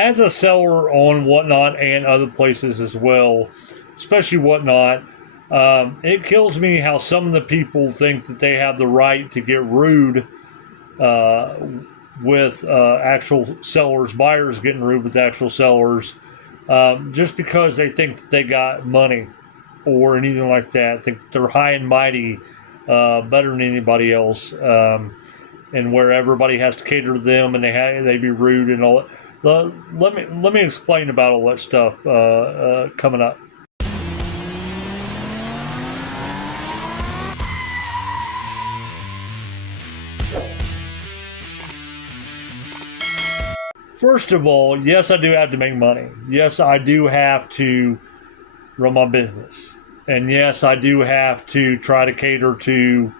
as a seller on Whatnot and other places as well, especially Whatnot, it kills me how some of the people think that they have the right to get rude with actual sellers, buyers getting rude with actual sellers, just because they think that they got money or anything like that. Think they're high and mighty, better than anybody else, and where everybody has to cater to them and they be rude and all that. Let me explain about all that stuff coming up. First of all, yes, I do have to make money. Yes, I do have to run my business. And yes, I do have to try to cater to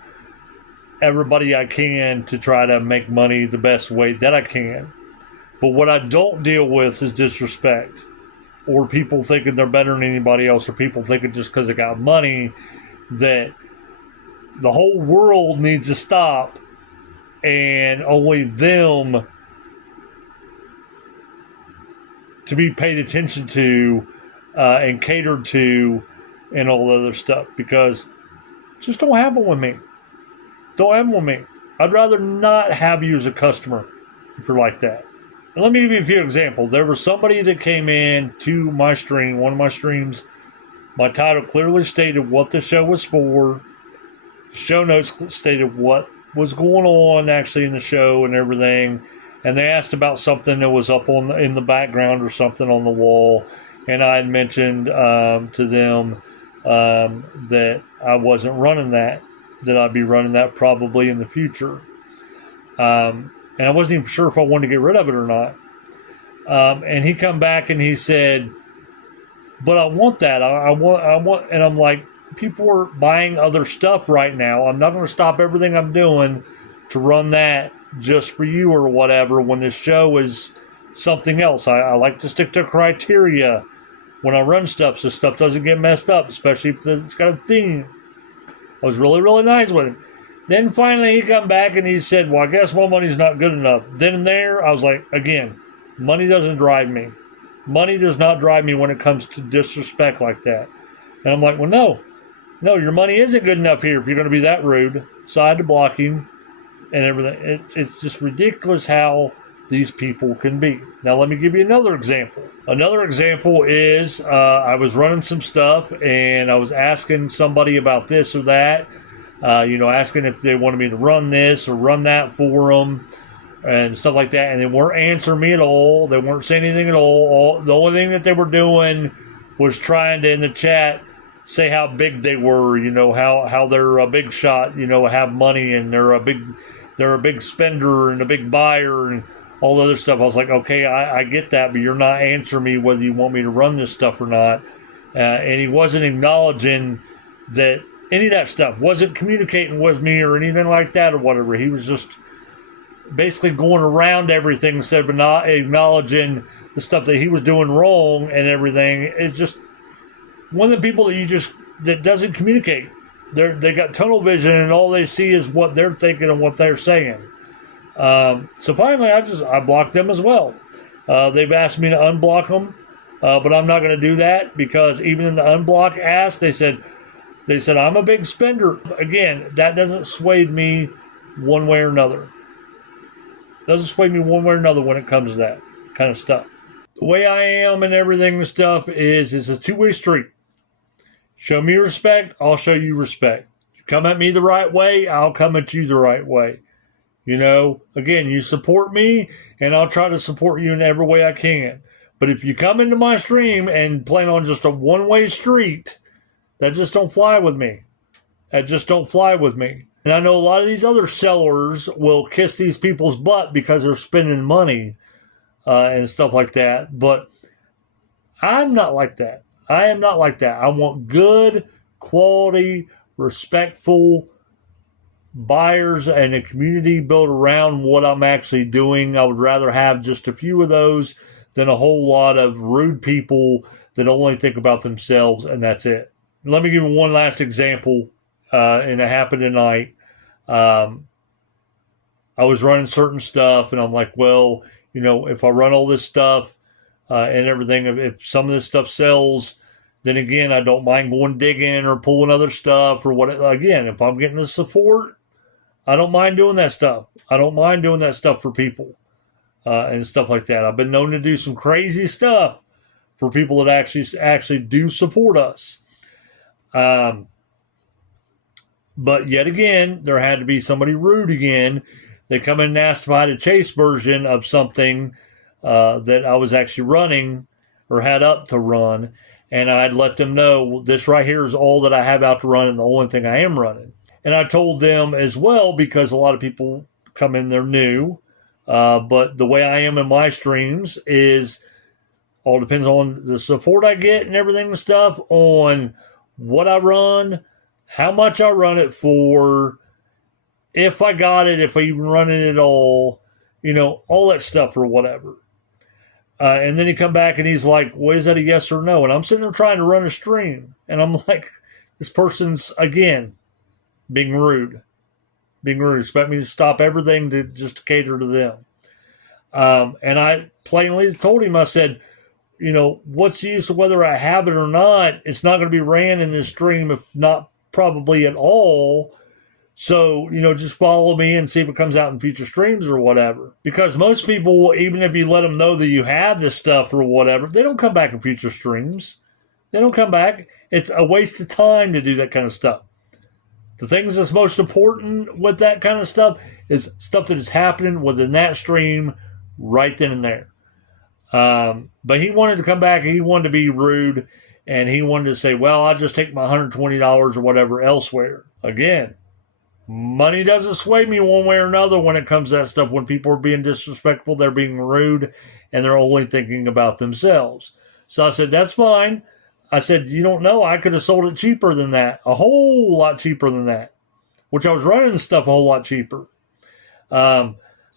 everybody I can to try to make money the best way that I can. But what I don't deal with is disrespect, or people thinking they're better than anybody else, or people thinking just because they got money that the whole world needs to stop and only them to be paid attention to and catered to and all the other stuff, because it just don't happen with me. Don't happen with me. I'd rather not have you as a customer if you're like that. And let me give you a few examples. There was somebody that came in to my stream, one of my streams. My title clearly stated what the show was for. The show notes stated what was going on actually in the show and everything. And they asked about something that was up in the background or something on the wall. And I had mentioned to them that I wasn't running that I'd be running that probably in the future. And I wasn't even sure if I wanted to get rid of it or not. And he come back and he said, but I want that. I want, and I'm like, people are buying other stuff right now. I'm not going to stop everything I'm doing to run that just for you or whatever when this show is something else. I like to stick to criteria when I run stuff so stuff doesn't get messed up, especially if it's got a theme. I was really, really nice with him. Then finally he come back and he said, well, I guess my money's not good enough. Then and there, I was like, again, money doesn't drive me. Money does not drive me when it comes to disrespect like that. And I'm like, well, no, your money isn't good enough here if you're going to be that rude. So I had to block him and everything. It's just ridiculous how these people can be. Now, let me give you another example. Another example is I was running some stuff and I was asking somebody about this or that, asking if they wanted me to run this or run that for them and stuff like that. And they weren't answering me at all. They weren't saying anything at all. The only thing that they were doing was trying to, in the chat, say how big they were, how they're a big shot, have money and they're a big spender and a big buyer and all the other stuff. I was like, okay, I get that, but you're not answering me whether you want me to run this stuff or not. And he wasn't acknowledging that any of that stuff, wasn't communicating with me or anything like that or whatever. He was just basically going around everything instead of not acknowledging the stuff that he was doing wrong and everything. It's just one of the people that doesn't communicate. They got tunnel vision and all they see is what they're thinking and what they're saying. So finally, I blocked them as well. They've asked me to unblock them, but I'm not going to do that because even in the unblock ask, they said I'm a big spender. Again, that doesn't sway me one way or another. Doesn't sway me one way or another when it comes to that kind of stuff. The way I am and everything and stuff is it's a two-way street. Show me respect, I'll show you respect. You come at me the right way, I'll come at you the right way. Again, you support me, and I'll try to support you in every way I can. But if you come into my stream and plan on just a one-way street, that just don't fly with me. That just don't fly with me. And I know a lot of these other sellers will kiss these people's butt because they're spending money and stuff like that. But I'm not like that. I am not like that. I want good, quality, respectful buyers and a community built around what I'm actually doing. I would rather have just a few of those than a whole lot of rude people that only think about themselves, and that's it. Let me give you one last example, and it happened tonight. I was running certain stuff, and I'm like, well, if I run all this stuff, and everything. If some of this stuff sells, then again, I don't mind going digging or pulling other stuff or what. Again, if I'm getting the support, I don't mind doing that stuff. I don't mind doing that stuff for people and stuff like that. I've been known to do some crazy stuff for people that actually do support us. But yet again, there had to be somebody rude again. They come in and ask if I had a chase version of something that I was actually running or had up to run. And I'd let them know, this right here is all that I have out to run and the only thing I am running. And I told them as well, because a lot of people come in, they're new. But the way I am in my streams is all depends on the support I get and everything and stuff, on what I run, how much I run it for, if I got it, if I even run it at all, all that stuff or whatever. And then he come back and he's like, well, is that a yes or no? And I'm sitting there trying to run a stream. And I'm like, this person's, again, being rude. Expect me to stop everything just to cater to them. And I plainly told him, I said, what's the use of whether I have it or not? It's not going to be ran in this stream, if not probably at all. So, just follow me and see if it comes out in future streams or whatever. Because most people, even if you let them know that you have this stuff or whatever, they don't come back in future streams. They don't come back. It's a waste of time to do that kind of stuff. The things that's most important with that kind of stuff is stuff that is happening within that stream right then and there. But he wanted to come back and he wanted to be rude and he wanted to say, well, I'll just take my $120 or whatever elsewhere. Again, money doesn't sway me one way or another when it comes to that stuff. When people are being disrespectful, they're being rude, and they're only thinking about themselves. So I said, that's fine. I said, you don't know, I could have sold it cheaper than that, a whole lot cheaper than that, which I was running stuff a whole lot cheaper. I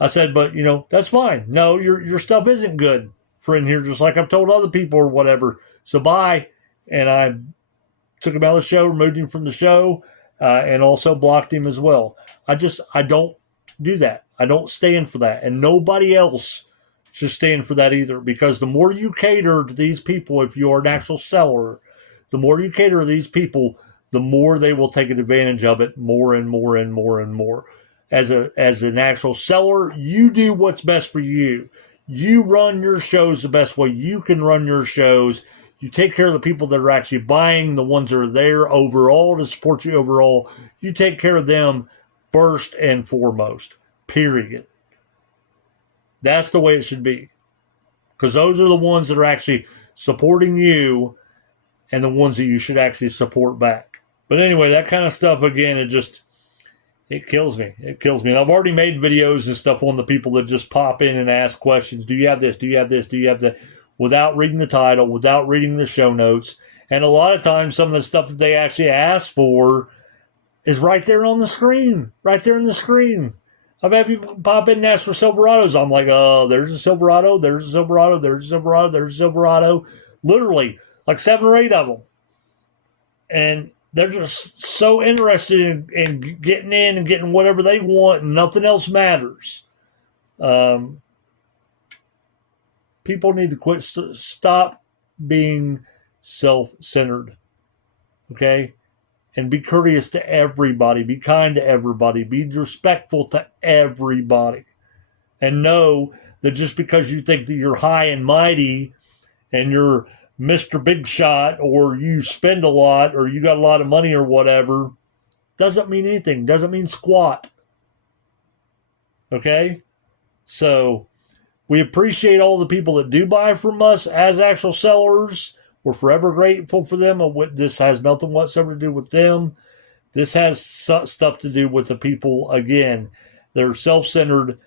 said, but, that's fine. No, your stuff isn't good for in here, just like I've told other people or whatever. So bye. And I took him out of the show, removed him from the show, and also blocked him as well. I don't do that. I don't stand for that. And nobody else should stand for that either, because the more you cater to these people, if you are an actual seller, the more you cater to these people, the more they will take advantage of it more and more and more and more. As an actual seller, you do what's best for you. You run your shows the best way you can run your shows. You take care of the people that are actually buying, the ones that are there overall to support you overall. You take care of them first and foremost, period. That's the way it should be. Because those are the ones that are actually supporting you and the ones that you should actually support back. But anyway, that kind of stuff, again, it kills me. It kills me. And I've already made videos and stuff on the people that just pop in and ask questions. Do you have this? Do you have this? Do you have that? Without reading the title, without reading the show notes. And a lot of times, some of the stuff that they actually ask for is right there on the screen. Right there on the screen. I've had people pop in and ask for Silverados. I'm like, oh, there's a Silverado, there's a Silverado, there's a Silverado, there's a Silverado. Literally, like 7 or 8 of them. And they're just so interested in getting in and getting whatever they want, and nothing else matters. People need to stop being self-centered, okay? And be courteous to everybody. Be kind to everybody. Be respectful to everybody. And know that just because you think that you're high and mighty and you're Mr. Big Shot, or you spend a lot, or you got a lot of money or whatever, doesn't mean anything. Doesn't mean squat. Okay? So we appreciate all the people that do buy from us as actual sellers. We're forever grateful for them. This has nothing whatsoever to do with them. This has stuff to do with the people, again, that are self-centered,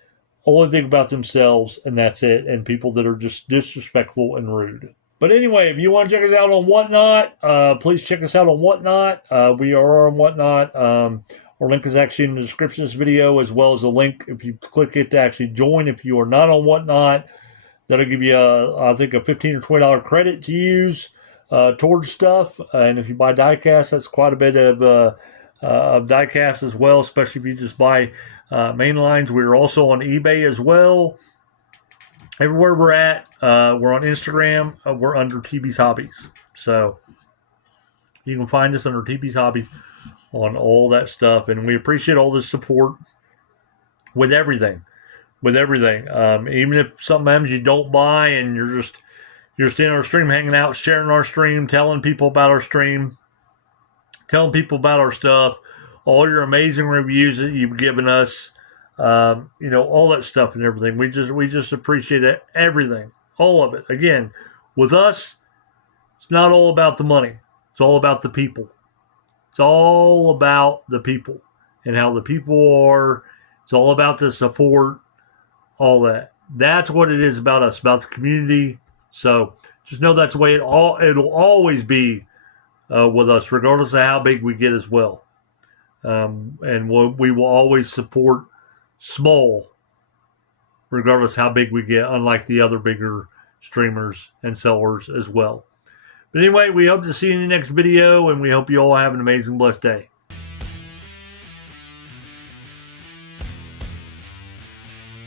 only think about themselves, and that's it, and people that are just disrespectful and rude. But anyway, if you want to check us out on Whatnot, please check us out on Whatnot. We are on Whatnot. Our link is actually in the description of this video, as well as a link if you click it to actually join. If you are not on Whatnot, that'll give you, I think, a $15 or $20 credit to use towards stuff. And if you buy DIECAST, that's quite a bit of DIECAST as well, especially if you just buy main lines. We're also on eBay as well. everywhere we're at. We're on Instagram. We're under TB's Hobbies. So you can find us under TB's Hobbies on all that stuff. And we appreciate all the support with everything. Even if sometimes you don't buy and you're just in our stream, hanging out, sharing our stream, telling people about our stream, telling people about our stuff, all your amazing reviews that you've given us, all that stuff and everything. We just appreciate it, everything, all of it. Again, with us, it's not all about the money. It's all about the people. It's all about the people and how the people are. It's all about the support, all that. That's what it is about us, about the community. So just know that's the way it'll always be with us, regardless of how big we get as well. And we will always support small, regardless how big we get, unlike the other bigger streamers and sellers as well. But anyway, we hope to see you in the next video, and we hope you all have an amazing, blessed day.